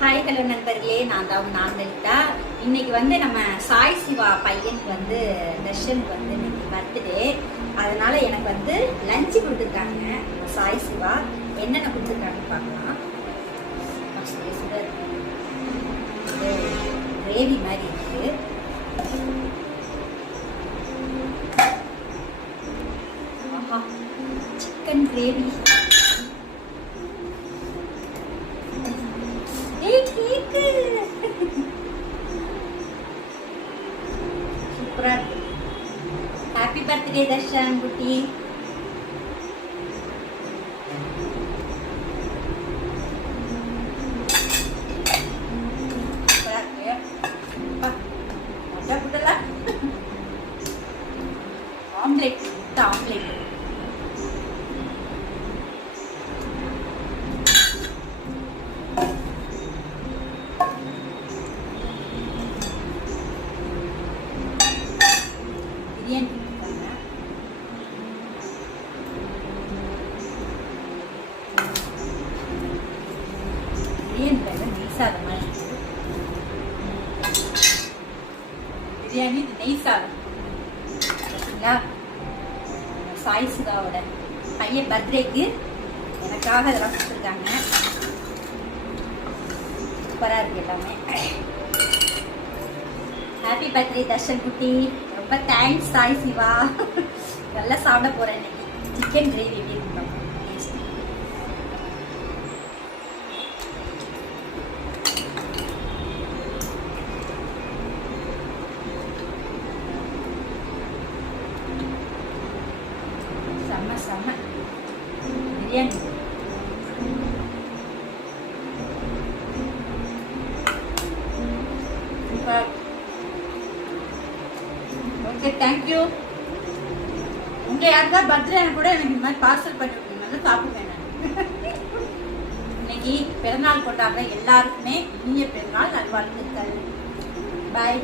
Hi hello நண்பர்களே. நான் தான் நான் லலிதா இன்னைக்கு வந்து நம்ம சாய் சிவா பையனுக்கு வந்து தர்ஷனுக்கு வந்து இன்னைக்கு பர்த்டே அதனால எனக்கு வந்து லஞ்சு கொடுத்துருக்காங்க சாய் சிவா. என்னென்ன கொடுத்துருக்காங்கன்னு பார்க்கலாம். கிரேவி மாதிரி இருக்கு. Chicken gravy. சூப்பரா இருக்கு ஹாப்பி பர்த்டே தர்ஷன் குட்டி சூப்பரா இருக்கு அப்பா, மஜா புட்டலா ஆம்லெட் முட்டை ஆம்லெட் பிரியாணி கொடுத்துருக்காங்க பிரியாணி பேர் நெய் சாதம் மாதிரி பிரியாணி இது நெய் சாதம் பார்த்தீங்களா சாய் சுதாவோட பையன் பர்த்டேக்கு எனக்காக இதெல்லாம் கொடுத்துருக்காங்க. சூப்பராக இருக்குது எல்லாமே. ஹாப்பி பர்த்டே தர்ஷன் குட்டி. ரொம்ப தேங்க்ஸ் சாய் சிவா. நல்லா சாப்பிட போறேன் இன்னைக்கு. சிக்கன் கிரேவி எப்படி இருக்கு பாப்போம். Taste. செம்ம செம்ம. பிரியாணி ஓகே தேங்க்யூ உங்க யாருக்கா பர்த்டே கூட எனக்கு இந்த மாதிரி பார்சல் பண்ணி விட்டுருங்க சாப்பிடுவேன் இன்னைக்கு பிறநாள் கொண்டாடுற எல்லாருக்குமே இனிய பிறநாள் நல்வாழ்த்துக்கள். பாய்